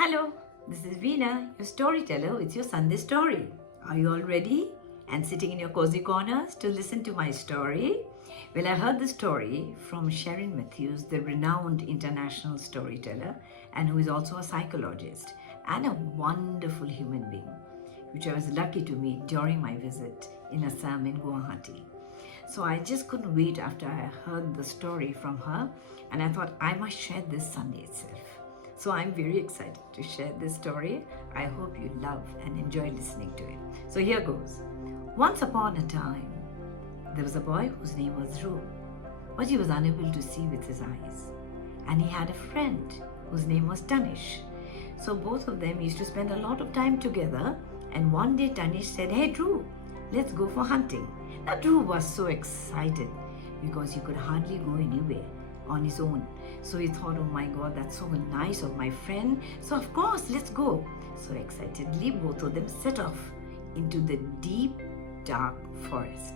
Hello, this is Veena, your storyteller with your Sunday story. Are you all ready and sitting in your cozy corners to listen to my story? Well, I heard the story from Sharon Matthews, the renowned international storyteller and who is also a psychologist and a wonderful human being, which I was lucky to meet during my visit in Assam in Guwahati. So I just couldn't wait after I heard the story from her, and I thought I must share this Sunday itself. So I'm very excited to share this story. I hope you love and enjoy listening to it. So here goes. Once upon a time, there was a boy whose name was Dhruv, but he was unable to see with his eyes. And he had a friend whose name was Tanish. So both of them used to spend a lot of time together. And one day Tanish said, "Hey Dhruv, let's go for hunting." Now Dhruv was so excited because he could hardly go anywhere on his own. So he thought, oh my God, that's so nice of my friend. So of course, let's go. So excitedly, both of them set off into the deep, dark forest.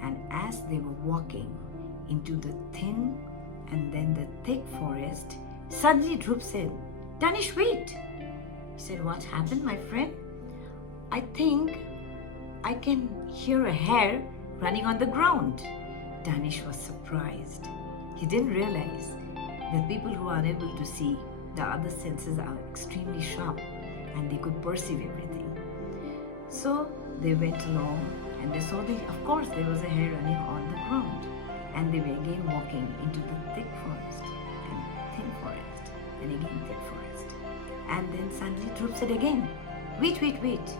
And as they were walking into the thin and then the thick forest, suddenly Dhruv said, "Tanish, wait." He said, "What happened, my friend?" "I think I can hear a hare running on the ground." Tanish was surprised. He didn't realize that people who are able to see, the other senses are extremely sharp and they could perceive everything. So they went along and they saw of course there was a hare running on the ground, and they were again walking into the thick forest and thin forest and again thick forest. And then suddenly Dhruv said again, wait.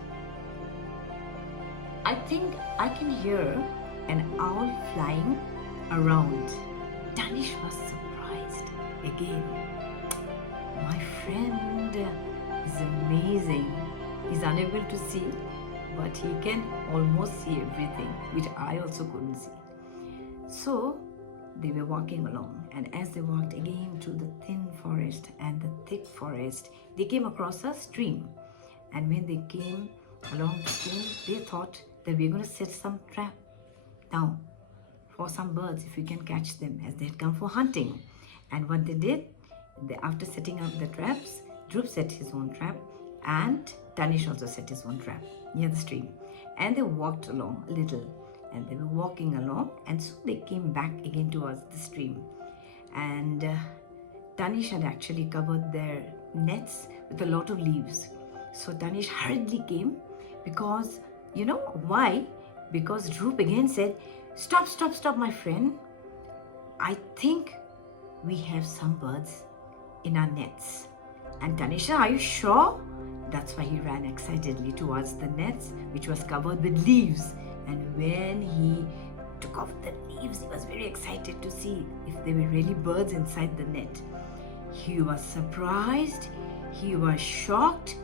"I think I can hear an owl flying around." Tanish was surprised again. My friend is amazing. He's unable to see, but he can almost see everything, which I also couldn't see. So they were walking along, and as they walked again through the thin forest and the thick forest, they came across a stream. And when they came along the stream, they thought that we're going to set some trap down for some birds if we can catch them, as they had come for hunting. And what they did, after setting up the traps, Dhruv set his own trap and Tanish also set his own trap near the stream. And they walked along a little, and they were walking along, and so they came back again towards the stream. And Tanish had actually covered their nets with a lot of leaves. So Tanish hurriedly came because, you know why? Because Dhruv again said, Stop, my friend. I think we have some birds in our nets." And Tanish said, "Are you sure?" That's why he ran excitedly towards the nets, which was covered with leaves. And when he took off the leaves, he was very excited to see if there were really birds inside the net. He was surprised, he was shocked,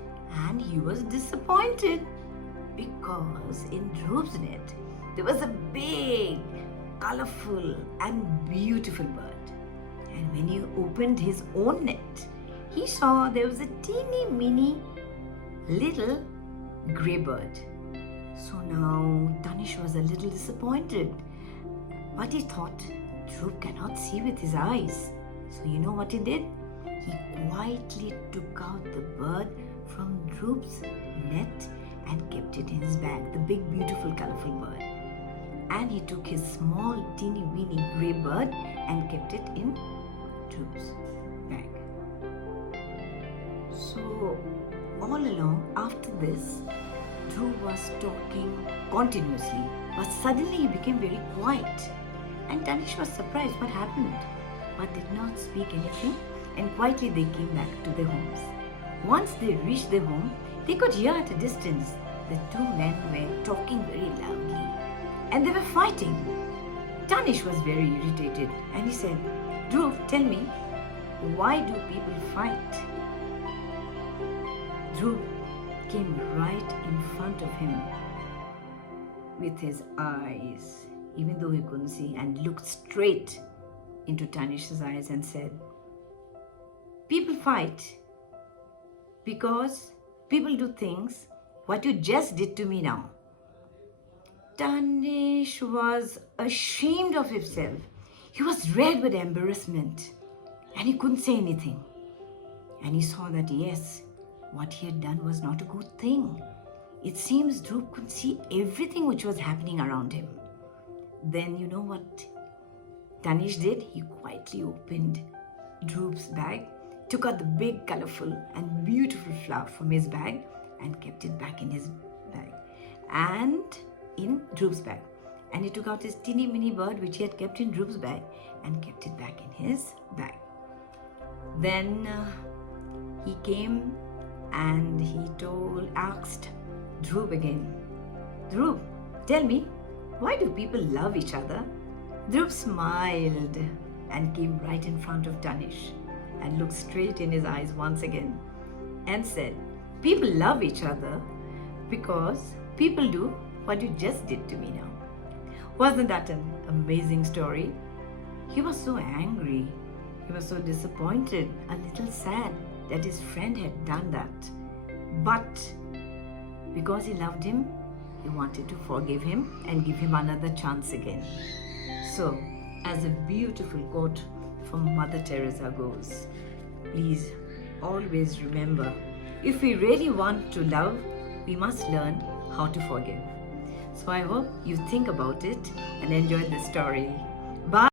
and he was disappointed, because in Dhruv's net, there was a big, colorful and beautiful bird. And when he opened his own net, he saw there was a teeny mini little grey bird. So now Tanish was a little disappointed. But he thought, Dhruv cannot see with his eyes. So you know what he did? He quietly took out the bird from Dhruv's net and kept it in his bag, the big, beautiful, colorful bird. And he took his small, teeny, weeny grey bird and kept it in Dhruv's bag. So, all along after this, Dhruv was talking continuously, but suddenly he became very quiet. And Tanish was surprised what happened, but did not speak anything, and quietly they came back to their homes. Once they reached their home, they could hear at a distance the two men were talking very loudly, and they were fighting. Tanish was very irritated, and he said, "Dhruv, tell me, why do people fight?" Dhruv came right in front of him with his eyes, even though he couldn't see, and looked straight into Tanish's eyes and said, "People fight because people do things what you just did to me now." Tanish was ashamed of himself. He was red with embarrassment and he couldn't say anything. and he saw that yes, what he had done was not a good thing. It seems Dhruv could see everything which was happening around him. Then you know what Tanish did? He quietly opened Dhruv's bag, took out the big, colorful, and beautiful flower from his bag, and kept it back in his bag. And in Dhruv's bag. And he took out his teeny mini bird which he had kept in Dhruv's bag and kept it back in his bag. Then he came and he asked Dhruv again, Dhruv, tell me, why do people love each other? Dhruv smiled and came right in front of Tanish and looked straight in his eyes once again and said, people love each other because people do what you just did to me now. Wasn't that an amazing story? He was so angry. He was so disappointed, a little sad that his friend had done that. But because he loved him, he wanted to forgive him and give him another chance again. So, as a beautiful quote from Mother Teresa goes, please always remember, if we really want to love, we must learn how to forgive. So I hope you think about it and enjoy the story. Bye.